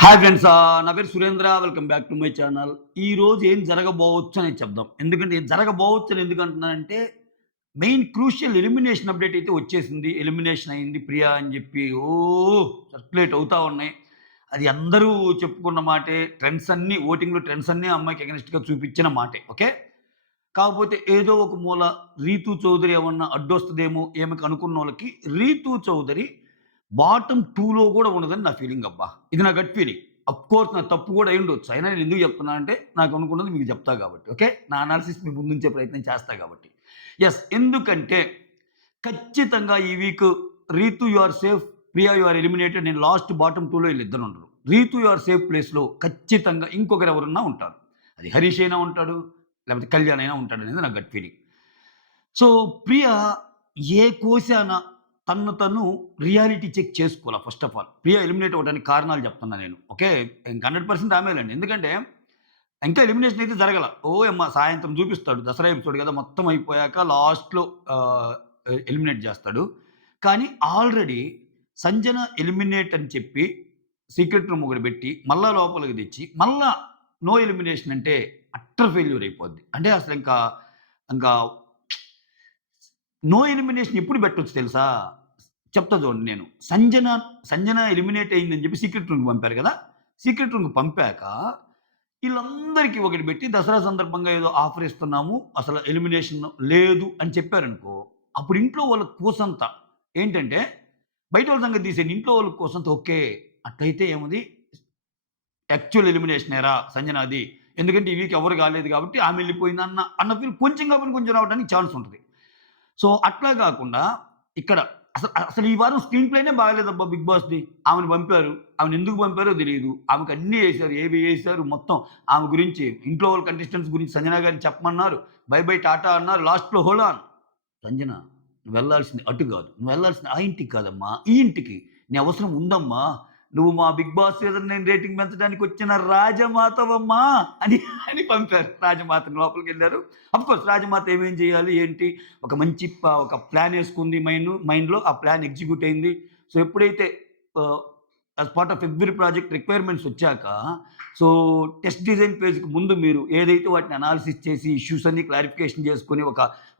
Hi friends, నా పేరు Surendra. Welcome back to my channel. ఈరోజు ఏం జరగబోవచ్చు అనేది చెప్దాం. ఎందుకంటే ఏం జరగబోవచ్చు అని ఎందుకు అంటున్నానంటే, మెయిన్ క్రూషియల్ ఎలిమినేషన్ అప్డేట్ అయితే వచ్చేసింది. ఎలిమినేషన్ అయింది ప్రియా అని చెప్పి సర్క్యులేట్ అవుతా ఉన్నాయి. అది అందరూ చెప్పుకున్న మాటే. ఓటింగ్‌లో ట్రెండ్స్ అన్నీ ఆ అమ్మాయికి అగెనిస్ట్‌గా చూపించిన మాటే. ఓకే. కాకపోతే ఏదో ఒక మూల రీతూ చౌదరి ఏమన్నా అడ్డొస్తదేమో ఈమెకి అనుకున్నోళ్ళకి, రీతూ చౌదరి బాటమ్ 2లో గూడా ఉండదని నా ఫీలింగ్ అబ్బా! ఇది నా గట్ ఫీలింగ్. అఫ్‌కోర్స్ నా తప్పు గూడా అయ్యుండొచ్చు. అయినా నేను ఎందుకు చెప్తున్నానంటే, నాకు అనుకున్నది మీకు చెప్తా గాబట్టి. ఓకే. నా అనాలిసిస్ మీ ముందుంచే ప్రయత్నం చేస్తా గాబట్టి. ఎందుకంటే ఖచ్చితంగా ఈ week Ritu you are safe, Priya you are eliminated. నేను లాస్ట్ బాటమ్ 2లో ఈళ్ళిద్దరుండరు. రీతూ యూ ఆర్ సేఫ్ ప్లేస్‌లో ఖచ్చితంగా ఇంకొకరెవరన్నా ఉంటారు. అది హరీష్ అయినా ఉంటాడు, లేకపోతే కళ్యాణ్ అయినా ఉంటాడనేది నా గట్ ఫీలింగ్. సో, ప్రియ ఏ కోశాన తన్ను తను రియాలిటీ చెక్ చేసుకోల first of all. Priya eliminate అవ్వడానికి కారణాలు చెప్తున్నా నేను. ఓకే. ఇంక 100% ఆమేలండి. ఎందుకంటే ఇంకా ఎలిమినేషన్ అయితే జరగల. ఓయమ్మ! సాయంత్రం చూపిస్తాడు. దసరా ఎపిసోడ్ కదా! మొత్తం అయిపోయాక లాస్ట్‌లో ఆహ్, ఎలిమినేట్ చేస్తాడు. కానీ ఆల్రెడీ సంజన ఎలిమినేట్ అని చెప్పి సీక్రెట్ రూమ్ ఒకటి పెట్టి, మళ్ళా లోపలికి తెచ్చి, మళ్ళా నో ఎలిమినేషన్ అంటే అట్టర్ ఫెయిల్యూర్ అయిపోద్ది. అంటే అసలింకా ఇంకా నో ఎలిమినేషన్ ఎప్పుడు పెట్టొచ్చు తెలుసా? చెప్తా చూడండి నేను. సంజన ఎలిమినేట్ అయిందని చెప్పి సీక్రెట్ రూమ్‌కి పంపారు కదా! సీక్రెట్ రూమ్‌కి పంపాక ఈళ్ళందరికీ ఒకటి పెట్టి దసరా సందర్భంగా ఏదో ఆఫర్ ఇస్తున్నాము. అసలు ఎలిమినేషన్ లేదు అని చెప్పారనుకో, అప్పుడు ఇంట్లో వాళ్ళ కూసంతా ఏంటంటే, బయట వాళ్ళ సంగతి తీసేయండి. ఇంట్లో వాళ్ళ కూసంతా ఓకే. అట్లయితే ఏముంది, యాక్చువల్ ఎలిమినేషనేరా సంజనాది. ఎందుకంటే ఈ వీక్ ఎవరు కాలేదు కాబట్టి ఆమె ఎళ్ళిపోయిందన్న ఫీల్ కొంచెం కాకపోయినా కొంచెం రావడానికి ఛాన్స్ ఉంటది. సో, అట్లా గాకుండా ఇక్కడ అసలు ఈ వారం స్క్రీన్ ప్లేనే బాగాలేదబ్బా 'బిగ్ బాస్‌ది'. ఆమెను పంపారు. ఆమెను ఎందుకు పంపారో తెలీదు. ఆమెకు అన్నీ ఏశారు. ఏవి ఏశారు మొత్తం ఆమె గురించి ఇంట్లో వాళ్ళ కంటెస్టెంట్స్ గురించి సంజన గారిని చెప్పమన్నారు. బై బై టాటా అన్నారు. లాస్ట్‌లో హోల్డ్ ఆన్. సంజన, నువ్వెళ్ళాల్సింది అటు గాదు. నువ్వెళ్ళాల్సింది ఆ ఇంటికి కాదమ్మా, ఈ ఇంటికి. నీ అవసరం ఉందమ్మా. నువ్వు మా 'బిగ్ బాస్' సీజన్ 9 రేటింగ్ పెంచడానికొచ్చిన రాజమాతవమ్మా అని అని పంపారు. రాజమాతని లోపలికెళ్లారు. అఫ్‌కోర్స్ రాజమాత ఏమేం చేయాలి, ఏంటి, ఒక మంచి ఒక ప్లానేసుకుంది మైండ్‌లో. ఆ ప్లాన్ ఎగ్జిక్యూట్ అయింది. సో, ఎప్పుడైతే ah, as part of every project requirements వచ్చాక, సో, టెస్ట్ డిజైన్ ఫేజ్‌కి ముందు మీరు ఏదైతే వాటిని అనాలిసిస్ చేసి, ఇష్యూస్ అన్నీ క్లారిఫికేషన్ చేసుకొని,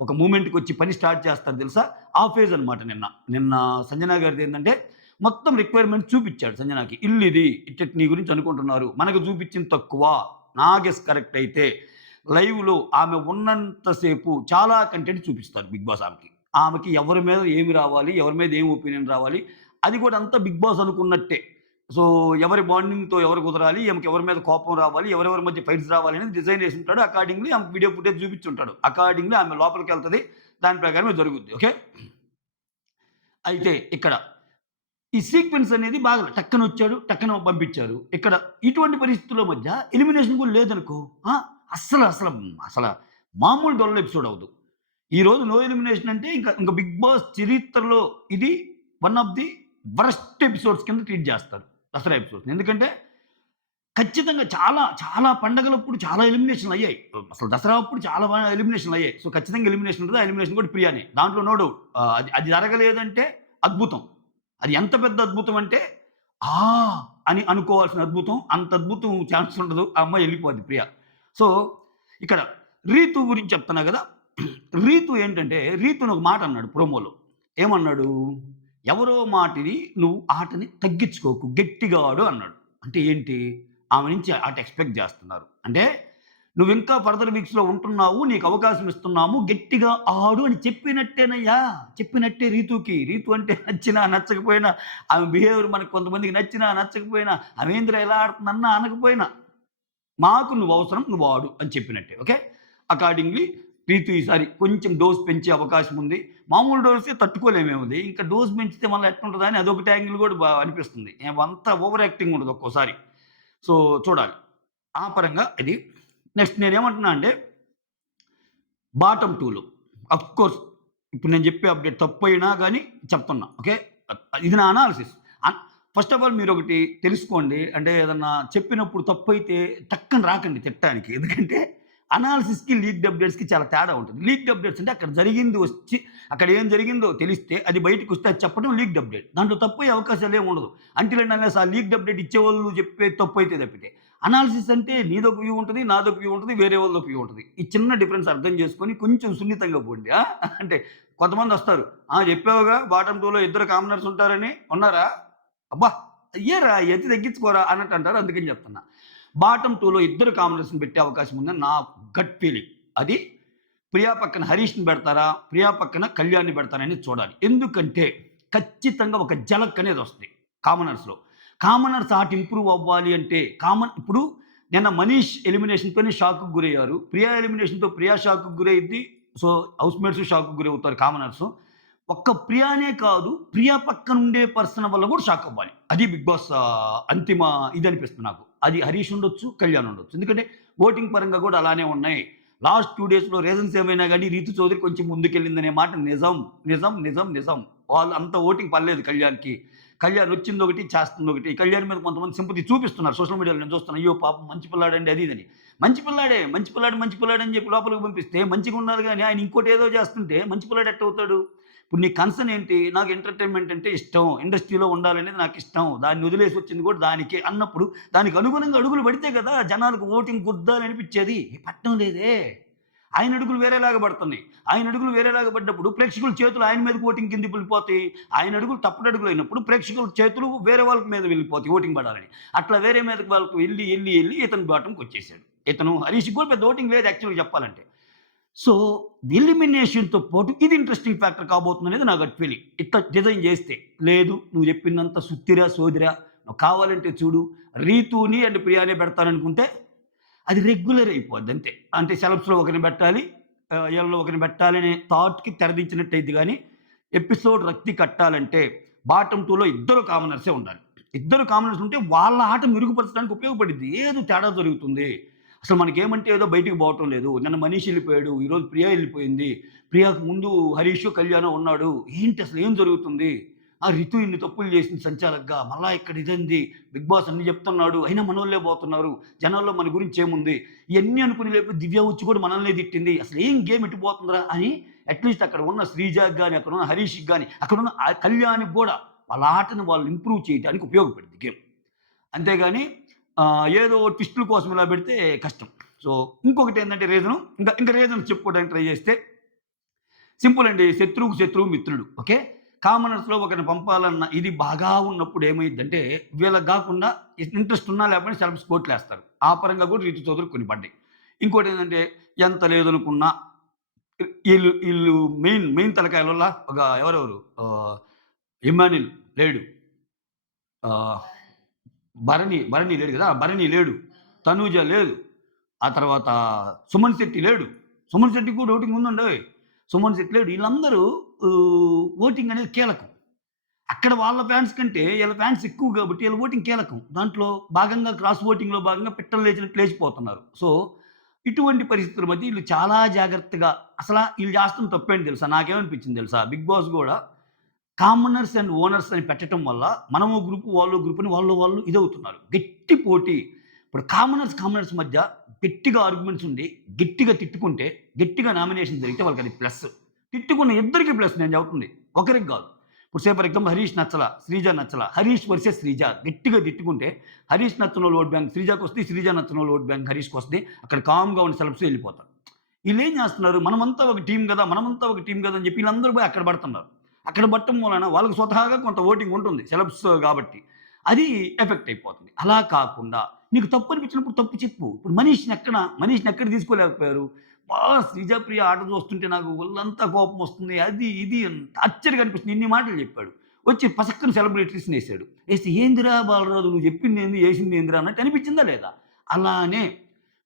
ఒక మూవ్‌మెంట్‌కొచ్చి పని స్టార్ట్ చేస్తారు తెలుసా? ఆ ఫేజ్ అనమాట నిన్న. నిన్న సంజన గారిదేందంటే, మొత్తం రిక్వైర్మెంట్ చూపిచ్చాడు సంజనకి. ఇల్లిది, ఇట్టిట్ట నీ గురించి అనుకుంటున్నారు. మనకు చూపిచ్చింది తక్కువ. నా గెస్ కరెక్ట్ అయితే లైవ్‌లో ఆమె ఉన్నంత సేపు చాలా కంటెంట్ చూపిస్తారు బిగ్ బాస్ ఆమెకి. ఆమెకి ఎవరి మీద ఏమి రావాలి, ఎవరి మీద ఏం ఒపీనియన్ రావాలి, అది కూడా అంతా బిగ్ బాస్ అనుకున్నట్టే. సో, ఎవరి బాండింగ్‌తో ఎవరు కుదరాలి, ఈమెకి ఎవరి మీద కోపం రావాలి, ఎవరెవరి మధ్య ఫైట్స్ రావాలి అనేది డిజైన్ చేసుంటాడు. అకార్డింగ్‌లీ ఆమెకు వీడియో ఫుటేజ్ చూపిచ్చుంటాడు. అకార్డింగ్‌లీ ఆమె లోపలికెళ్తది. దాని ప్రకారమే జరుగుద్ది. ఓకే. అయితే ఇక్కడ ఈ సీక్వెన్స్ అనేది బాగా టక్కనొచ్చాడు, టక్కన పంపించారు. ఇక్కడ ఇటువంటి పరిస్థితుల మధ్య ఎలిమినేషన్ కూడా లేదనుకో, ఆ! అస్సల అసల అసల మామూలు డొల్ల ఎపిసోడ్ అవ్వదు. ఈరోజు నో ఎలిమినేషన్ అంటే ఇంక 'బిగ్ బాస్' చరిత్రలో ఇది one of the worst episodes కింద ట్రీట్ చేస్తారు. దసరా ఎపిసోడ్స్‌ని. ఎందుకంటే ఖచ్చితంగా చాలా, చాలా పండగలప్పుడు చాలా ఎలిమినేషన్‌లయ్యాయి. అసలు దసరా అప్పుడు చాలా ఎలిమినేషన్‌లయ్యాయి. సో, ఖచ్చితంగా ఎలిమినేషన్ ఉంటది. ఆ ఎలిమినేషన్ కూడా ప్రియానే. దాంట్లో నో డౌట్. అది జరగలేదంటే అద్భుతం. అది ఎంత పెద్ద అద్భుతం అంటే, ఆ! అని అనుకోవాల్సిన అద్భుతం. అంత అద్భుతం ఛాన్స్ ఉండదు. ఆ అమ్మాయి ఎళ్ళిపోద్ది ప్రియ. సో, ఇక్కడ రీతు గురించి చెప్తున్నా గదా! రీతు ఏంటంటే, రీతుని ఒక మాట అన్నాడు ప్రోమోలో. ఏమన్నాడు? "ఎవరో మాటిని నువ్వు ఆటని తగ్గించుకోకు. గట్టిగా ఆడు" అన్నాడు. అంటే ఏంటి? ఆమె నుంచి ఆట ఎక్స్‌పెక్ట్ జేస్తున్నారు. అంటే "నువ్వింకా ఫర్దర్ వీక్స్‌లో ఉంటున్నావు. నీకు అవకాశం ఇస్తున్నాము. గట్టిగా ఆడు" అని చెప్పినట్టేనయ్యా. చెప్పినట్టే రీతూకి. రీతు అంటే నచ్చినా, నచ్చకపోయినా, ఆమె బిహేవియర్ మనకు కొంతమందికి నచ్చినా, నచ్చకపోయినా, ఆమేందిరా ఇలా ఆడుతుందన్నా అనకపోయినా, మాకు నువ్వవసరం, నువ్వు ఆడు అని చెప్పినట్టే. ఓకే. అకార్డింగ్‌లీ రీతు ఈసారి కొంచెం డోస్ పెంచే అవకాశం ఉంది. మామూలు డోసే తట్టుకోలేమేముంది. ఇంకా డోస్ పెంచితే మళ్ళీ ఎట్లుంటదా అని అదొకటి యాంగిల్ గూడా అనిపిస్తుంది. ఏమంతా ఓవర్ యాక్టింగ్ ఉంటది ఒక్కోసారి. సో, చూడాలి. ఆ పరంగా ఇది. నెక్స్ట్ నేనేమంటున్నా అంటే బాటమ్ 2లో అఫ్‌కోర్స్ ఇప్పుడు నేను చెప్పే అప్డేట్ తప్పయినా గాని చెప్తున్నా. ఓకే. ఇది నా అనాలిసిస్. అన్ ఫస్ట్ ఆఫ్ ఆల్ మీరొకటి తెలుసుకోండి. అంటే ఏదన్నా చెప్పినప్పుడు తప్పైతే టక్కన రాకండి తిట్టడానికి. ఎందుకంటే అనాలిసిస్‌కి, లీక్డ్ అప్డేట్స్‌కి చాలా తేడా ఉంటుంది. లీక్డ్ అప్డేట్స్ అంటే అక్కడ జరిగింది వచ్చి, అక్కడ ఏం జరిగిందో తెలిస్తే అది బయటికొస్తే అది చెప్పడం లీక్డ్ అప్డేట్. దాంట్లో తప్పయ్యే అవకాశాలేమి ఉండదు. అంటిల్ అండ్ అన్లెస్ ఆ లీక్డ్ అప్డేట్ ఇచ్చేవాళ్ళు చెప్పేది తప్పైతే తప్పితే. అనాలిసిస్ అంటే నీదొక వ్యూ ఉంటది, నాదొక వ్యూ ఉంటది, వేరే వాళ్ళదొక వ్యూ ఉంటది. ఈ చిన్న డిఫరెన్స్ అర్థం చేసుకొని కొంచెం సున్నితంగా పోండి. అంటే కొంతమందొస్తారు. చెప్పావుగా బాటమ్ 2లో ఇద్దరు కామనర్స్ ఉంటారని. ఉన్నారా? అబ్బా! అయ్యేరా ఎత్తి తగ్గించుకోరా అన్నట్టు అంటారు. అందుకని చెప్తున్నా. బాటమ్ 2లో ఇద్దరు కాంబినేషన్ పెట్టే అవకాశం ఉందని నా గట్ ఫీలింగ్. అది ప్రియా పక్కన హరీష్‌ని పెడతారా? ప్రియా పక్కన కళ్యాణ్‌ని పెడతారా అనేది చూడాలి. ఎందుకంటే ఖచ్చితంగా ఒక ఝలక్ అనేదొస్తది కామనర్స్‌లో. కామనర్స్ ఆట ఇంప్రూవ్ అవ్వాలి అంటే ఇప్పుడు నిన్న మనీష్ ఎలిమినేషన్‌తోనే షాక్‌కి గురయ్యారు. ప్రియా ఎలిమినేషన్‌తో ప్రియా షాక్‌కి గురైద్ది. సో, హౌస్‌మేట్స్ షాక్‌కి గురవుతారు కామనర్స్. ఒక్క ప్రియానే కాదు, ప్రియా పక్కనుండే పర్సన్ వల్ల కూడా షాక్ అవ్వాలి. అది బిగ్ బాస్ అంతిమ ఇదనిపిస్తుంది నాకు. అది హరీష్ ఉండొచ్చు, కళ్యాణ్ ఉండొచ్చు. ఎందుకంటే ఓటింగ్ పరంగా కూడా అలానే ఉన్నాయి. లాస్ట్ 2 డేస్‌లో రీజన్స్ ఏమైనా గాని రీతు చౌదరి కొంచెం ముందుకెళ్ళిందనే మాట నిజం. నిజం, నిజం, నిజం. వాళ్ళు అంత ఓటింగ్ పడలేదు కళ్యాణ్‌కి. కళ్యాణ్ వచ్చిందొకటి, చేస్తుందొకటి. కళ్యాణ్ మీద కొంతమంది సింపతి చూపిస్తున్నారు. సోషల్ మీడియాలో నేను చూస్తున్నా. అయ్యో! పాపం మంచి పిల్లాడండి అది ఇదని. మంచి పిల్లాడే. మంచి పిల్లాడు, మంచి పిల్లాడు అని చెప్పి లోపలికి పంపిస్తే మంచిగా ఉండాలి గాని ఆయన ఇంకోటేదో చేస్తుంటే మంచి పిల్లాడు ఎట్టవుతాడు? ఇప్పుడు నీ కన్సర్న్ ఏంటి? నాకు ఎంటర్‌టైన్‌మెంట్ అంటే ఇష్టం. ఇండస్ట్రీలో ఉండాలనేది నాకిష్టం. దాన్ని వదిలేసి వచ్చింది కూడా దానికే అన్నప్పుడు, దానికి అనుగుణంగా అడుగులు పడితే కదా జనాలకు ఓటింగ్ గుద్దాలనిపిచ్చేది. పడటం లేదే. ఆయన అడుగులు వేరేలాగా పడుతున్నాయి. ఆయన అడుగులు వేరేలాగా పడ్డప్పుడు ప్రేక్షకుల చేతులు ఆయన మీదకి ఓటింగ్ కిందకి వెళ్ళిపోతాయి. ఆయన అడుగులు తప్పుడడుగులైనప్పుడు ప్రేక్షకుల చేతులు వేరే వాళ్ళ మీద వెళ్ళిపోతాయి ఓటింగ్ పడాలని. అట్లా వేరే మీదకి వాళ్ళకి ఎళ్లి ఇతని బాటంకొచ్చేసాడు. ఇతను హరీష్‌కి కూడా పెద్ద ఓటింగ్ లేదు యాక్చువల్‌గా చెప్పాలంటే. సో, ఎలిమినేషన్‌తో పాటు ఇది ఇంట్రెస్టింగ్ ఫ్యాక్టర్ కాబోతుందనేది నా గట్ ఫీలింగ్. ఇట్లా డిజైన్ జేస్తే. లేదు నువ్వు జెప్పిందంతా సుత్తిరా, సోదిరా, నువ్వు కావాలంటే చూడు రీతూని అండ్ ప్రియానే పెడతాననుకుంటే అది రెగ్యులర్ అయిపోద్ది అంతే. అంటే సెలబ్స్‌లో ఒకరిని బెట్టాలి, ఈళ్ళలో ఒకరిని బెట్టాలనే థాట్‌కి తెరదించినట్టయిద్ది గానీ, ఎపిసోడ్ రక్తి కట్టాలంటే బాటమ్ 2లో ఇద్దరు కామనర్సే ఉండాలి. ఇద్దరు కామనర్స్ ఉంటే వాళ్ళ ఆట మెరుగుపరచడానికి ఉపయోగపడిద్ది. ఏదో తేడా జరుగుతుంది. అసలు మనకేమంటే ఏదో బయటికి పోవటం లేదు. నిన్న మనీష్ ఎళ్ళిపోయాడు. ఈరోజు ప్రియా ఎళ్ళిపోయింది. ప్రియాకు ముందు హరీషు, కళ్యాణో ఉన్నాడు. ఏంటి అసలు ఏం జరుగుతుంది? రితు ఇన్ని తప్పులు చేసింది సంచాలకుగా. మళ్ళా ఇక్కడ ఇదేంది? బిగ్ బాస్ అన్ని చెప్తున్నాడు. అయినా మనోళ్ళే పోతున్నారు. జనాల్లో మన గురించి ఏముంది? ఇయన్నీ అనుకుని లేకపోతే దివ్య వచ్చి కూడా మనల్నే తిట్టింది. అసలు ఏం గేమ్ ఎటు పోతుందిరా అని అట్‌లీస్ట్ అక్కడ ఉన్న శ్రీజాకి గాని, అక్కడ ఉన్న హరీష్‌కి గాని, అక్కడున్న కళ్యాణ్‌కి గూడా వాళ్ళ ఆటని వాళ్ళు ఇంప్రూవ్ చేయడానికి ఉపయోగపడిద్ది గేమ్. అంతేగాని ఏదో ట్విస్టుల కోసం ఇలా పెడితే కష్టం. సో, ఇంకొకటేందంటే రీజను ఇంకా రీజన్స్ చెప్పుకోవడానికి ట్రై చేస్తే సింపుల్ అండి. శత్రువుకు శత్రువు మిత్రుడు. ఓకే. కామనర్స్‌లో ఒకరిని పంపాలన్న ఇది బాగా ఉన్నప్పుడు ఏమైద్దంటే వీళ్ళకి గాకుండా ఇంట్రెస్ట్ ఉన్నా లేకపోయినా సెలబ్స్ కోట్లేస్తారు. ఆ పరంగా కూడా రీతు చౌదరికి కొన్ని పడ్డాయి. ఇంకోటేంటంటే ఎంత లేదనుకున్నా ఈళ్ళు మెయిన్ తలకాయలోళ్ళ ఒక ఎవరెవరు ఇమ్మాన్యుల్ లేడు. ఆహ్, భరణి లేడు గదా! భరణి లేడు. తనూజ లేదు. ఆ తర్వాత సుమన్ శెట్టి లేడు. సుమన్ శెట్టికి కూడా ఓటింగ్ ఉందండోయ్! సుమన్ శెట్టి లేడు. ఈళ్ళందరూ ఓటింగ్ అనేది కీలకం. అక్కడ వాళ్ళ ఫ్యాన్స్ కంటే ఈళ్ళ ఫ్యాన్స్ ఎక్కువ గాబట్టి ఈళ్ళ ఓటింగ్ కీలకం. దాంట్లో భాగంగా క్రాస్ ఓటింగ్‌లో భాగంగా పిట్టలు లేచినట్టు లేచిపోతున్నారు. సో, ఇటువంటి పరిస్థితుల మధ్య ఈళ్ళు చాలా జాగ్రత్తగా ఈళ్ళు చేస్తున్న తప్పేంటి తెలుసా? నాకేమనిపించింది తెలుసా? బిగ్ బాస్ గూడా కామనర్స్ అండ్ ఓనర్స్ అని పెట్టటం వల్ల మనమో గ్రూపు, వాళ్ళో గ్రూప్ అని వాళ్ళు ఇదవుతున్నారు. గట్టి పోటీ. ఇప్పుడు కామనర్స్ మధ్య గట్టిగా ఆర్గ్యుమెంట్స్ ఉండి, గట్టిగా తిట్టుకుంటే, గట్టిగా నామినేషన్ జరిగితే వాళ్ళకది ప్లస్. తిట్టుకున్న ఇద్దరికీ ప్లస్ నేను చెబుతుంది. ఒకరికి గాదు. ఇప్పుడు ఫర్ ఎగ్జాంపుల్ హరీష్ నచ్చల, శ్రీజ నచ్చల. హరీష్ వర్సెస్ శ్రీజ గట్టిగా తిట్టుకుంటే, హరీష్ నచ్చనోళ్ళు ఓట్ బ్యాంక్ శ్రీజకొస్తది, శ్రీజ నచ్చనోళ్ళు ఓట్ బ్యాంక్ హరీష్‌కొస్తది. అక్కడ కామ్‌గా ఉన్న సెలబ్స్ ఎళ్ళిపోతారు. ఈళ్ళేం చేస్తున్నారు, మనమంతా ఒక టీమ్ గదా! మనమంతా ఒక టీమ్ గదా! అని చెప్పి ఈళ్ళందరూ పోయి అక్కడ పడుతున్నారు. అక్కడ పడటం మూలాన వాళ్ళకి స్వతహాగా కొంత ఓటింగ్ ఉంటుంది. సెలబ్స్ గాబట్టి. అది ఎఫెక్ట్ అయిపోతుంది. అలా కాకుండా నీకు తప్పు అనిపించినప్పుడు తప్పు చెప్పు. ఇప్పుడు మనీష్‌ని ఎక్కడ తీసుకోలేకపోయారు. శ్రీజ ప్రియ ఆట చూస్తుంటే నాకు ఒళ్ళంతా కోపమొస్తుంది. అది ఇది టార్చర్‌గా అనిపిస్తుంది. ఇన్ని మాటలు చెప్పాడు. వచ్చి పసక్కన సెలబ్రిటీస్‌నేసాడు. ఏసి ఏందిరా బాలరాజు నువ్వు చెప్పిందేంది, ఏసిందేందిరా అన్నట్టు అనిపించిందా లేదా? అలానే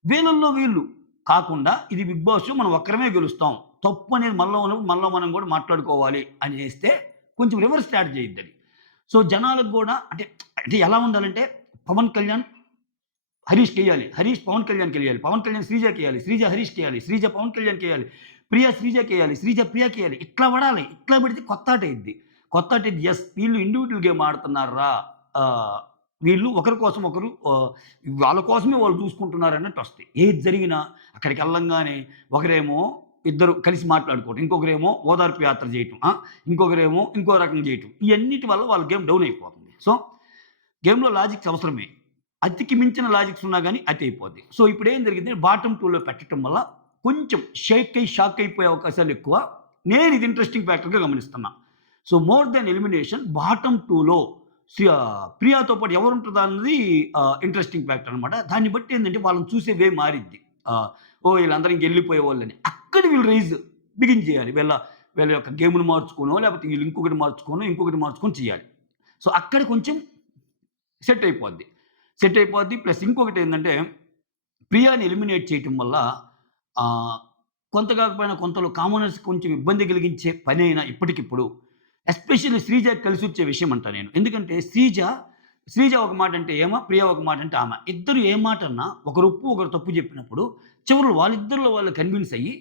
వీళ్ళల్లో వీళ్ళు కాకుండా ఇది బిగ్ బాస్ షో మనం ఒక్కరమే గెలుస్తాం. తప్పు అనేది మనలో ఉన్నప్పుడు మనలో మనం కూడా మాట్లాడుకోవాలి అని చేస్తే కొంచెం రివర్స్ స్ట్రాటజీ అయ్యిద్దది. సో, జనాలకు గూడా అంటే ఎలా ఉండాలంటే పవన్ కళ్యాణ్ హరీష్‌కెయ్యాలి. హరీష్ పవన్ కళ్యాణ్‌కెయ్యాలి. పవన్ కళ్యాణ్ శ్రీజకేయాలి. శ్రీజ హరీష్‌కెయ్యాలి. శ్రీజ పవన్ కళ్యాణ్‌కెయ్యాలి. ప్రియ శ్రీజకేయాలి. శ్రీజ ప్రియకేయాలి. ఇట్లా పడాలి. ఇట్లా పెడితే కొత్త ఆట అయ్యిద్ది. కొత్త ఆట యెస్ వీళ్ళు ఇండివిడ్యువల్ గేమ్ ఆడుతున్నార్రా! ఆహ్, వీళ్ళు ఒకరి కోసం ఒకరు వాళ్ళ కోసమే వాళ్ళు చూసుకుంటున్నారన్నట్టు వస్తాయి. ఏది జరిగినా అక్కడికెళ్ళంగానే ఒకరేమో ఇద్దరు కలిసి మాట్లాడుకోవటం. ఇంకొకరేమో ఓదార్పు యాత్ర చేయటం. ఇంకొకరేమో ఇంకో రకంగా చేయటం. ఇయన్నిటి వల్ల వాళ్ళ గేమ్ డౌన్ అయిపోతుంది. సో, గేమ్‌లో లాజిక్స్ అవసరమే. అతికి మించిన లాజిక్స్ ఉన్నా గాని అతి అయిపోద్ది. సో, ఇప్పుడేం జరిగింది బాటమ్ 2లో పెట్టటం వల్ల కొంచెం షాక్ అయిపోయే అవకాశాలెక్కువ. నేనిది ఇంట్రెస్టింగ్ ఫ్యాక్టర్‌గా గమనిస్తున్నా. So, more than elimination bottom 2లో ప్రియాతో పాటు ఎవరుంటదా అన్నది ఇంట్రెస్టింగ్ ఫ్యాక్టర్ అనమాట. దాన్ని బట్టి ఏందంటే వాళ్ళని చూసే వే మారిద్ది. ఓహ్! వీళ్ళందరూ ఇంకెళ్ళిపోయేవాళ్ళని. అక్కడ వీళ్ళు బిగిన్ చేయాలి. వీళ్ళ యొక్క గేమ్‌ని మార్చుకోనో, లేకపోతే వీళ్ళు ఇంకొకటి మార్చుకొని చేయాలి. సో, అక్కడ కొంచెం సెట్ అయిపోద్ది. ప్లస్ ఇంకొకటేందంటే ప్రియాని ఎలిమినేట్ చేయటం వల్ల ఆహ్, కొంత కాకపోయినా కొంతలో కామనర్స్‌కి కొంచెం ఇబ్బంది కలిగించే పనైనా ఇప్పటికిప్పుడు ఎస్పెషల్లీ శ్రీజకి కలిసొచ్చే విషయం అంటా నేను. ఎందుకంటే శ్రీజ ఒక మాట అంటే ఏమ, ప్రియ ఒక మాట అంటే ఆమె. ఇద్దరు ఏ మాటన్నా ఒకరు ఒప్పు, ఒకరు తప్పు చెప్పినప్పుడు చివరిలో వాళ్ళిద్దరిలో వాళ్ళు కన్విన్స్ అయ్యి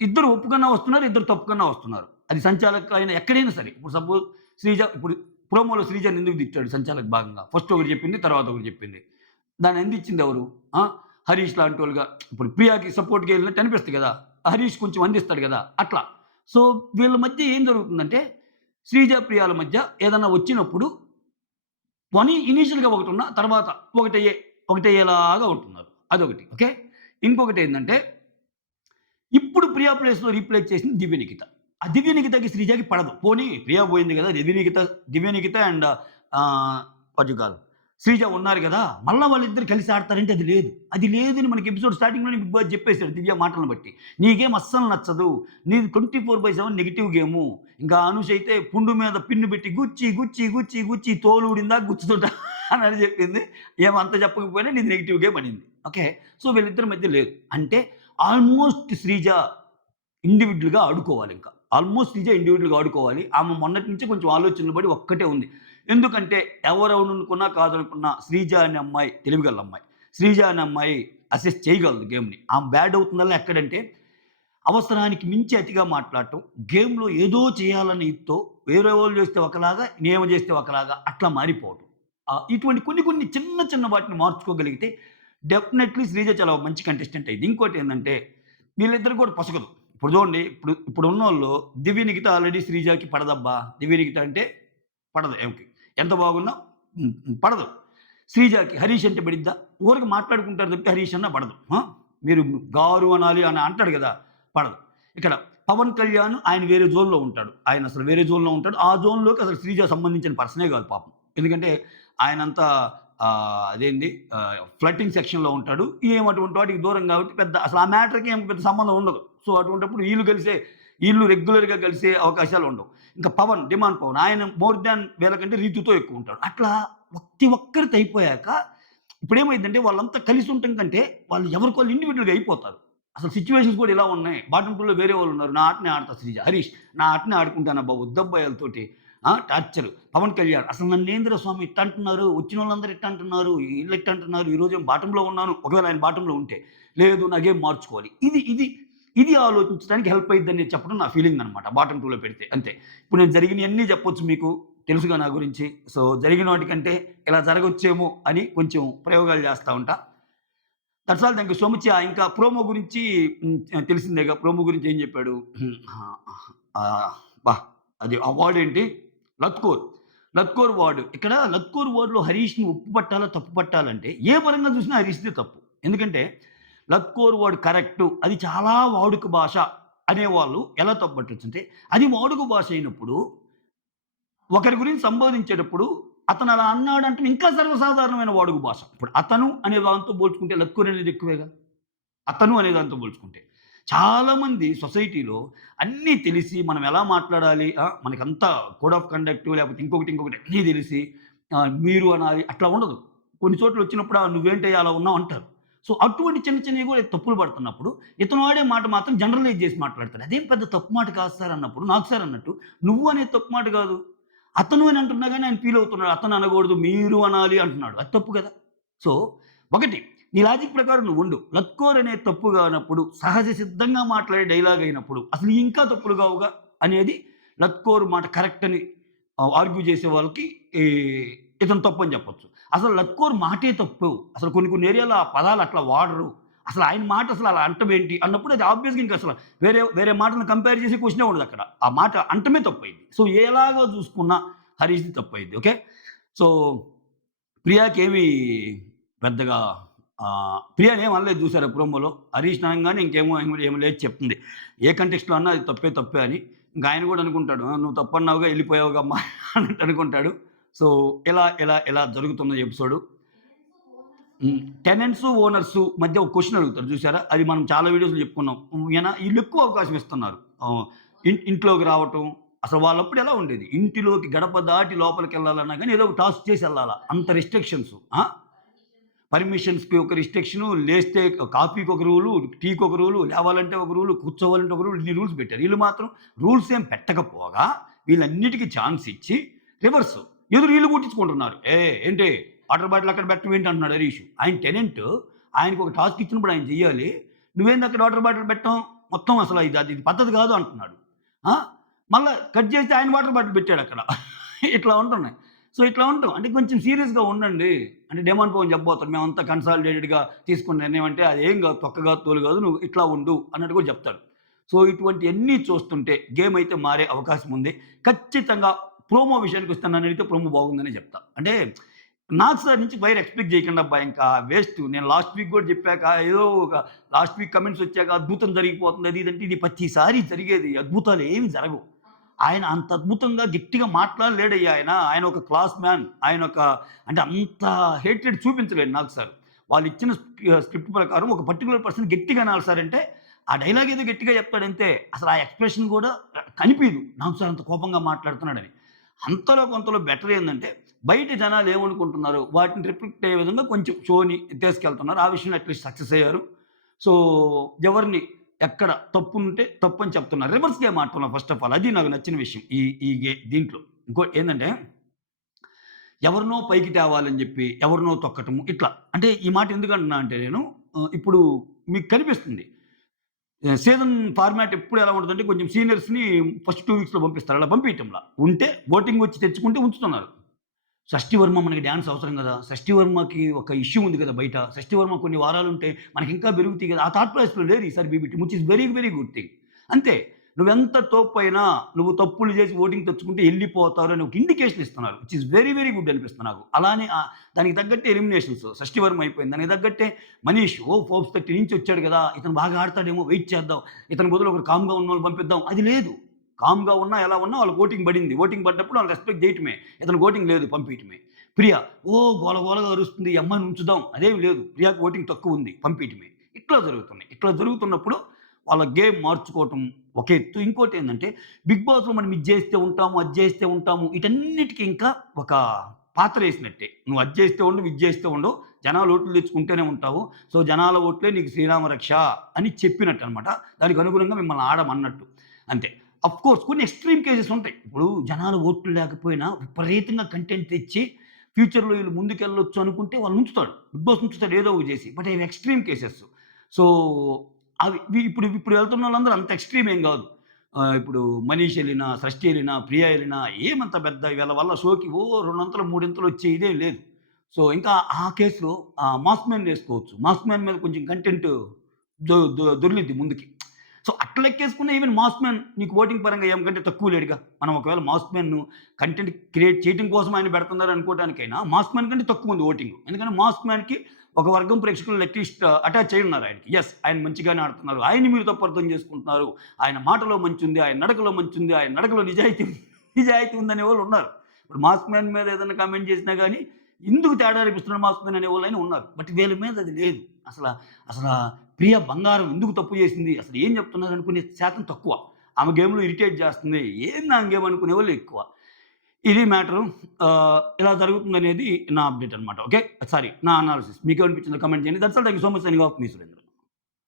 ఇద్దరు ఒప్పుకన్నా వస్తున్నారు, ఇద్దరు తప్పుకన్నా వస్తున్నారు. అది సంచాలక్ అయినా ఎక్కడైనా సరే. ఇప్పుడు సపోజ్ ఇప్పుడు ప్రోమోలో శ్రీజని ఎందుకు తిట్టాడు సంచాలక్ భాగంగా. ఫస్ట్ ఒకటి చెప్పింది, తర్వాత ఒకటి చెప్పింది. దాన్ని అందించింది ఎవరు? ఆ! హరీష్ లాంటోళ్ళుగా ఇప్పుడు ప్రియాకి సపోర్ట్‌గా ఎళ్ళినట్టు అనిపిస్తది గదా! హరీష్ కొంచెం అందిస్తాడు గదా! అట్లా. సో, వీళ్ళ మధ్య ఏం జరుగుతుందంటే శ్రీజ, ప్రియాల మధ్య ఏదన్నా వచ్చినప్పుడు ఇనీషియల్‌గా ఒకటున్నా తర్వాత ఒకటయ్యేలాగా ఉంటున్నారు. అదొకటి. ఓకే. ఇంకొకటేందంటే ఇప్పుడు ప్రియా ప్లేస్‌లో రీప్లేస్ చేసింది దివ్య నిఖిత. ఆ దివ్య నిఖితకి శ్రీజకి పడదు. పోనీ ప్రియా పోయింది గదా! Divya Nikhita and what you call Sreeja ఉన్నారు గదా! మళ్ళా వాళ్ళిద్దరు కలిసి ఆడతారంటే అది లేదు. అది లేదని మనకి ఎపిసోడ్ స్టార్టింగ్‌లోనే బిగ్ బాస్ చెప్పేసాడు దివ్య మాటలను బట్టి. "నీ గేమ్ అస్సలు నచ్చదు. నీది 24/7 నెగెటివ్ గేము. ఇంకా అనూష అయితే పుండు మీద పిన్ను పెట్టి గుచ్చి తోలు ఊడిందాక గుచ్చుతుంటా" అని చెప్పింది. ఏమంత చెప్పకపోయినా నీది నెగెటివ్ గేమ్ అనింది. ఓకే. సో, వీళ్ళిద్దరి మధ్య లేదు. అంటే ఆల్మోస్ట్ శ్రీజ ఇండివిడ్యువల్‌గా ఆడుకోవాలింక. ఆల్మోస్ట్ శ్రీజ ఇండివిడ్యువల్‌గా ఆడుకోవాలి. ఆమె మొన్నటి నుంచే కొంచెం ఆలోచనలు పడి ఒక్కటే ఉంది. ఎందుకంటే ఎవరెవరనుకున్నా కాదనుకున్నా శ్రీజ అనే అమ్మాయి తెలివిగల అమ్మాయి. శ్రీజ అనే అమ్మాయి అసెస్ చేయగలదు గేమ్‌ని. ఆమె బ్యాడ్ అవుతుందల్లా ఎక్కడంటే అవసరానికి మించి అతిగా మాట్లాడటం, గేమ్‌లో ఏదో చేయాలనే ఇదితో వేరే వాళ్ళు చేస్తే ఒకలాగా, నేను చేస్తే ఒకలాగా అట్లా మారిపోవటం. ఇటువంటి కొన్ని చిన్న వాటిని మార్చుకోగలిగితే డెఫినెట్‌లీ శ్రీజ చాలా మంచి కంటెస్టెంట్ అయ్యిద్ది. ఇంకోటేందంటే వీళ్ళిద్దరు కూడా పొసగదు. ఇప్పుడు చూడండి ఇప్పుడున్నోళ్ళు దివ్య నిఖిత ఆల్రెడీ శ్రీజకి పడదబ్బా! దివ్య నిఖిత అంటే పడదు ఈమెకి. ఎంత బాగున్నా పడదు. శ్రీజకి హరీష్ అంటే పడిద్దా? ఊరక మాట్లాడుకుంటారు తప్పితే హరీష్ అన్నా పడదు. మీరు గారు అనాలి అని అంటాడు గదా! పడదు. ఇక్కడ పవన్ కళ్యాణ్ ఆయన వేరే జోన్‌లో ఉంటాడు. ఆయన అసలు వేరే జోన్‌లో ఉంటాడు. ఆ జోన్‌లోకి అసలు శ్రీజ సంబంధించిన పర్సనే కాదు పాపం. ఎందుకంటే ఆయనంతా అదేంది ఫ్లర్టింగ్ సెక్షన్‌లో ఉంటాడు. ఈమె అటువంటి వాటికి దూరం కాబట్టి పెద్ద అసలు ఆ మ్యాటర్‌కి ఏమి పెద్ద సంబంధం ఉండదు. సో, అటువంటప్పుడు ఈళ్ళు రెగ్యులర్‌గా కలిసే అవకాశాలు ఉండవు. ఇంకా డిమాండ్ పవన్ ఆయన మోర్ దాన్ వీళ్ళకంటే రీతుతో ఎక్కువ ఉంటాడు. అట్లా ప్రతి ఒక్కరితో అయిపోయాక ఇప్పుడేమైందంటే వాళ్ళంతా కలిసి ఉండటం కంటే వాళ్ళు ఎవరికి ఇండివిడ్యువల్‌గా అయిపోతారు. అసలు సిట్యుయేషన్స్ కూడా ఇలా ఉన్నాయి. బాటమ్ 2లో వేరే వాళ్ళున్నారు. నా ఆటనే ఆడతా శ్రీజ. హరీష్ నా ఆటనే ఆడుకుంటానబ్బా! వద్దబ్బా ఈళ్ళతోటి. టార్చరు. పవన్ కళ్యాణ్ అసలు నన్నేందిరా స్వామి ఇట్ట అంటున్నారు. వచ్చినోళ్ళందరూ ఇట్ట అంటున్నారు. ఈళ్ళు ఇట్ట అంటున్నారు. ఈరోజేమో బాటమ్‌లో ఉన్నాను. ఒకవేళ ఆయన బాటమ్‌లో ఉంటే. లేదు నా గేమ్ మార్చుకోవాలి. ఇది ఆలోచించడానికి హెల్ప్ అయిద్దని చెప్పడం నా ఫీలింగ్ అనమాట. బాటమ్ 2లో పెడితే అంతే. ఇప్పుడు నేను జరిగినయన్నీ చెప్పొచ్చు మీకు. తెలుసుగా నా గురించి. సో, జరిగిన వాటికంటే ఇలా జరగొచ్చేమో అని కొంచెం ప్రయోగాలు చేస్తా ఉంటా. That's all. Thank you so much. ఇంకా ప్రోమో గురించి తెలిసిందేగా. ప్రోమో గురించి ఏం చెప్పాడు? అబ్బా! అది ఆ వార్డేంటి? లత్కోర్. లత్కోర్ వార్డ్. ఇక్కడ లత్కోర్ వార్డ్‌లో హరీష్‌ని ఉప్పు పట్టాలా, తప్పు పట్టాలంటే ఏ పరంగా చూసినా హరీష్‌దే తప్పు. ఎందుకంటే లత్కోర్ వర్డ్ కరెక్టు. అది చాలా వాడుక భాష అనేవాళ్ళు ఎలా తప్పుపట్టొచ్చంటే, అది వాడుక భాష అయినప్పుడు, ఒకరి గురించి సంబోధించేటప్పుడు అతను అలా అన్నాడంటే ఇంకా సర్వసాధారణమైన వాడుక భాష. ఇప్పుడు అతను అనే దాంతో పోల్చుకుంటే లత్కోర్ అనేది ఎక్కువేగా. అతను అనే దాంతో పోల్చుకుంటే. చాలామంది సొసైటీలో అన్నీ తెలిసి మనం ఎలా మాట్లాడాలి, మనకంతా కోడ్ ఆఫ్ కండక్ట్ లేకపోతే ఇంకొకటి అన్నీ తెలిసి మీరు అనాలి అట్లా ఉండదు. కొన్ని చోట్ల వచ్చినప్పుడు నువ్వేంటయ్యా అలా ఉన్నావు అంటారు. సో, అటువంటి చిన్నవి కూడా తప్పులు పడుతున్నప్పుడు ఇతను వాడే మాట మాత్రం జనరలైజ్ చేసి మాట్లాడతాడు. అదేం పెద్ద తప్పు మాట కాదు సార్ అన్నప్పుడు, నాకు సార్ అన్నట్టు నువ్వు అనేది తప్పు మాట కాదు. అతను అని అంటున్నా గాని ఆయన ఫీల్ అవుతున్నాడు. అతను అనకూడదు మీరు అనాలి అంటున్నాడు. అది తప్పు కదా! సో, ఒకటి నీ లాజిక్ ప్రకారం నువ్వుండు. లత్కోర్ అనేది తప్పు కానప్పుడు, సహజ సిద్ధంగా మాట్లాడే డైలాగ్ అయినప్పుడు, అసలు ఇంకా తప్పులు కావుగా అనేది లత్కోర్ మాట కరెక్ట్ అని ఆర్గ్యూ చేసే వాళ్ళకి ఈ ఇతను తప్పని చెప్పొచ్చు. అసలు లత్కోర్ మాటే తప్పు. అసలు కొన్ని కొన్ని ఏరియాలో ఆ పదాలు అట్లా వాడరు. అసలు ఆయన మాట అసలు అలా అంటమేంటి అన్నప్పుడు అది ఆబ్వియస్‌గా ఇంకసల వేరే వేరే మాటలను కంపేర్ చేసే క్వెషనే ఉండదక్కడ. ఆ మాట అంటమే తప్పయింది. సో, ఎలాగా చూసుకున్నా హరీష్‌ది తప్పయింది. ఓకే. సో, ప్రియాకేమి పెద్దగా ప్రియానేమి అనలేదు చూసారా ప్రోమోలో. హరీష్‌ని అనంగానే ఇంకేమో ఏమి లేదు చెప్తుంది. ఏ కంటెక్స్ట్‌లో అన్నా అది తప్పే తప్పే అని. ఇంక ఆయన కూడా అనుకుంటాడు. నువ్వు తప్పన్నావుగా ఎళ్ళిపోయావుగమ్మా అన్నట్టు అనుకుంటాడు. సో, ఇలా జరుగుతున్న ఎపిసోడు. టెనెంట్సు, ఓనర్సు మధ్య ఒక క్వెషన్ అడుగుతారు చూసారా? అది మనం చాలా వీడియోస్‌లో చెప్పుకున్నాం. ఈళ్ళు ఎక్కువ అవకాశం ఇస్తున్నారు. ఇంట్లోకి రావటం, అసలు వాళ్ళప్పుడు ఎలా ఉండేది? ఇంటిలోకి గడప దాటి లోపలికెళ్ళాలన్నా గాని ఏదో ఒక టాస్క్ చేసి ఎళ్ళాలా. అంత రిస్ట్రిక్షన్స్. పర్మిషన్స్‌కి ఒక రిస్ట్రిక్షను, లేస్తే కాఫీకి ఒక రూలు, టీకి ఒక రూలు, లేవాలంటే ఒక రూలు, కూర్చోవాలంటే ఒక రూలు, ఇన్ని రూల్స్ పెట్టారు. ఈళ్ళు మాత్రం రూల్స్ ఏం పెట్టకపోగా వీళ్ళన్నిటికి ఛాన్స్ ఇచ్చి రివర్స్ ఎదురు ఈళ్ళు పుట్టించుకుంటున్నారు. ఏంటి వాటర్ బాటిల్ అక్కడ పెట్టడం ఏంటి అంటున్నాడు హరీష్. ఆయన టెనెంట్ ఆయనకి ఒక టాస్క్ ఇచ్చినప్పుడు ఆయన చెయ్యాలి. నువ్వేంది అక్కడ వాటర్ బాటిల్ పెట్టడం? మొత్తం అసలు ఇది పద్ధతి కాదు అంటున్నాడు. ఆ! మళ్ళా కట్ చేస్తే ఆయన వాటర్ బాటిల్ పెట్టాడక్కడ. ఇట్లా ఉంటున్నాయి. సో, ఇట్లా ఉంటాం. అంటే కొంచెం సీరియస్‌గా ఉండండి. అంటే డిమాండ్ పవన్ చెప్పబోతాడు. మేమంతా కన్సాలిడేటెడ్‌గా తీసుకున్న నిర్ణయం అంటే అదేం కాదు. తొక్క కాదు, తోలు కాదు. నువ్వు ఇట్లా ఉండు అన్నట్టు కూడా చెప్తాడు. సో, ఇటువంటియన్నీ చూస్తుంటే గేమ్ అయితే మారే అవకాశం ఉంది. ఖచ్చితంగా ప్రోమో విషయానికొస్తే నన్నడిగితే ప్రోమో బాగుందనే చెప్తా. అంటే నాకు సార్ నుంచి ఫైర్ ఎక్స్‌పెక్ట్ చేయకండి అబ్బా! ఇంకా వేస్ట్. నేను లాస్ట్ వీక్ కూడా చెప్పాక ఏదో ఒక లాస్ట్ వీక్ కమెంట్స్ వచ్చాక అద్భుతం జరిగిపోతుంది అది ఇది అంటే ఇది ప్రతిసారి జరిగేది. అద్భుతాలు ఏమి జరగవు. ఆయన అంత అద్భుతంగా గట్టిగా మాట్లాడలేడయ్యా ఆయన. ఆయన ఒక క్లాస్ మ్యాన్. ఆయన ఒక అంటే అంత హేట్రెడ్ చూపించలేడు నాకు సార్. వాళ్ళిచ్చిన స్క్రిప్ట్ ప్రకారం ఒక పర్టిక్యులర్ పర్సన్ గట్టిగా అనాలి సార్ అంటే, ఆ డైలాగ్ ఏదో గట్టిగా చెప్తాడంతే. అసలు ఆ ఎక్స్‌ప్రెషన్ కూడా కనిపీదు. నాకు సార్ అంత కోపంగా మాట్లాడుతున్నాడని. అంతలో కొంతలో బెటర్ ఏందంటే, బయట జనాలు ఏమనుకుంటున్నారు, వాటిని రిఫ్లెక్ట్ అయ్యే విధంగా కొంచెం షోని తీసుకెళ్తున్నారు. ఆ విషయంలో అట్‌లీస్ట్ సక్సెస్ అయ్యారు. సో, ఎవరిని ఎక్కడ తప్పుంటే తప్పని చెప్తున్నారు. రివర్స్ గేమ్ ఆడటంలో ఫస్ట్ ఆఫ్ ఆల్ అది నాకు నచ్చిన విషయం. ఈ ఈ గే దీంట్లో. ఇంకోటి ఏందంటే, ఎవరినో పైకి తేవాలని జెప్పి, ఎవరినో తొక్కటము ఇట్లా. అంటే ఈ మాట ఎందుకంటున్నా అంటే నేను ఇప్పుడు మీకు కనిపిస్తుంది. సీజన్ ఫార్మాట్ ఎప్పుడు ఎలా ఉంటదంటే కొంచెం సీనియర్స్‌ని ఫస్ట్ 2 వీక్స్‌లో పంపిస్తారు. అలా పంపియటంలా. ఉంటే ఓటింగ్ వచ్చి తెచ్చుకుంటే ఉంచుతున్నారు. షష్ఠివర్మ మనకి డాన్స్ అవసరం గదా! షష్ఠివర్మకి ఒక ఇష్యూ ఉంది గదా బయట. షష్ఠివర్మ కొన్ని వారాలుంటే మనకింకా పెరుగుతాయి గదా! ఆ థాట్ ప్రాసెస్‌లో లేరు ఈసారి BBT which is very, very good thing. అంతే. నువ్వెంత తోపైనా నువ్వు తప్పులు జేసి ఓటింగ్ తెచ్చుకుంటే ఎళ్ళిపోతారు అని ఒక ఇండికేషన్ ఇస్తున్నారు. Which is very, very good అనిపిస్తుంది నాకు. అలానే దానికి తగ్గట్టే ఎలిమినేషన్స్ షష్ఠివర్మ అయిపోయింది. దానికి తగ్గట్టే మనీష్ ఫోర్బ్స్ 30 నుంచి వచ్చాడు గదా! ఇతను బాగా ఆడతాడేమో వెయిట్ చేద్దాం. ఇతని బదులు ఒకరు కామ్‌గా ఉన్నోళ్ళని పంపిద్దాం. అది లేదు. కామ్‌గా ఉన్నా, ఎలా ఉన్నా వాళ్ళకి ఓటింగ్ పడింది. ఓటింగ్ పడ్డప్పుడు వాళ్ళని రెస్పెక్ట్ జేయటమే. ఇతనికి ఓటింగ్ లేదు పంపియటమే. ప్రియ గోల గోలగా అరుస్తుంది. ఈ అమ్మాయిని ఉంచుదాం. అదేమి లేదు. ప్రియాకి ఓటింగ్ తక్కువుంది. పంపియటమే. ఇట్లా జరుగుతున్నాయి. ఇట్లా జరుగుతున్నప్పుడు వాళ్ళ గేమ్ మార్చుకోవటం ఒక ఎత్తు. ఇంకోటేందంటే బిగ్ బాస్‌లో మనం ఇది జేస్తే ఉంటాము, అది జేస్తే ఉంటాము. వీటన్నిటికి ఇంకా ఒక పాత్రేసినట్టే. నువ్వు అది జేస్తే ఉండు, ఇది జేస్తే ఉండు. జనాలు ఓట్లు తెచ్చుకుంటూనే ఉంటావు. సో, జనాల ఓట్లే నీకు శ్రీరామ రక్ష అని చెప్పినట్టనమాట. దానికి అనుగుణంగా మిమ్మల్ని ఆడమన్నట్టు. అంతే. అఫ్‌కోర్స్ కొన్ని ఎక్స్‌ట్రీమ్ కేసెస్ ఉంటాయి. ఇప్పుడు జనాలు ఓట్లు లేకపోయినా విపరీతంగా కంటెంట్ తెచ్చి ఫ్యూచర్‌లో వీళ్ళు ముందుకెళ్ళొచ్చు అనుకుంటే వాళ్ళని ఉంచుతాడు. బిగ్ బాస్ ఉంచుతాడు ఏదో ఒకటి చేసి. బట్ అవి ఎక్స్‌ట్రీమ్ కేసెస్. సో, అవి ఇప్పుడు ఇప్పుడు వెళ్తున్నోళ్ళందరూ అంత ఎక్స్‌ట్రీమ్ ఏం గాదు. ఇప్పుడు మనీష్ ఎళ్ళినా, సృష్టి ఎళ్ళినా, ప్రియ ఎళ్ళినా ఏమంత పెద్ద వీళ్ళ వల్ల షోకి రెండంతలు, మూడింతలు వచ్చే ఇదేం లేదు. సో, ఇంకా ఆ కేస్‌లో మాస్ మ్యాన్‌ని ఏసుకోవచ్చు. మాస్ మ్యాన్ మీద కొంచెం కంటెంట్ దొర్లిద్ది ముందుకి. సో, అట్లా లెక్కేసుకున్న ఈవెన్ మాస్ మ్యాన్ నీకు ఓటింగ్ పరంగా ఏం కంటే తక్కువ లేడుగా. మనం ఒకవేళ మాస్ మ్యాన్‌ను కంటెంట్ క్రియేట్ చేయడం కోసం ఆయన పెడుతున్నారు అనుకోవడానికైనా మాస్ మ్యాన్ కంటే తక్కువుంది ఓటింగ్. ఎందుకంటే మాస్ మ్యాన్‌కి ఒక వర్గం ప్రేక్షకులు అట్‌లీస్ట్ అటాచ్ అయ్యున్నారు ఆయనకి. యెస్, ఆయన మంచిగానే ఆడుతున్నారు. ఆయన్ని మీరు తప్పు అర్థం చేసుకుంటున్నారు. ఆయన మాటలో మంచుంది, ఆయన నడకలో మంచుంది, ఆయన నడకలో నిజాయితీ ఉందనేవాళ్ళు ఉన్నారు. ఇప్పుడు మాస్ మ్యాన్ మీద ఏదైనా కామెంట్ చేసినా గాని, ఎందుకు తేడా అనిపిస్తున్నాడు మాస్ మ్యాన్ అనేవాళ్ళైనా ఉన్నారు. బట్ వీళ్ళ మీద అది లేదు. అసలా ప్రియ బంగారం ఎందుకు తప్పు చేసింది? అసలు ఏం చెప్తున్నారు అనుకునే శాతం తక్కువ. ఆమె గేమ్‌లో ఇరిటేట్ చేస్తుంది. ఏంది ఆమె గేమ్ అనుకునేవాళ్ళు ఎక్కువ. ఇది మ్యాటరు. ఇలా జరుగుతుందనేది నా అప్డేట్ అనమాట. ఓకే. సారీ నా అనాలిసిస్. మీకేమనిపించిందో కామెంట్ చేయండి. That's all. Thank you so much. Signing off me Surendra.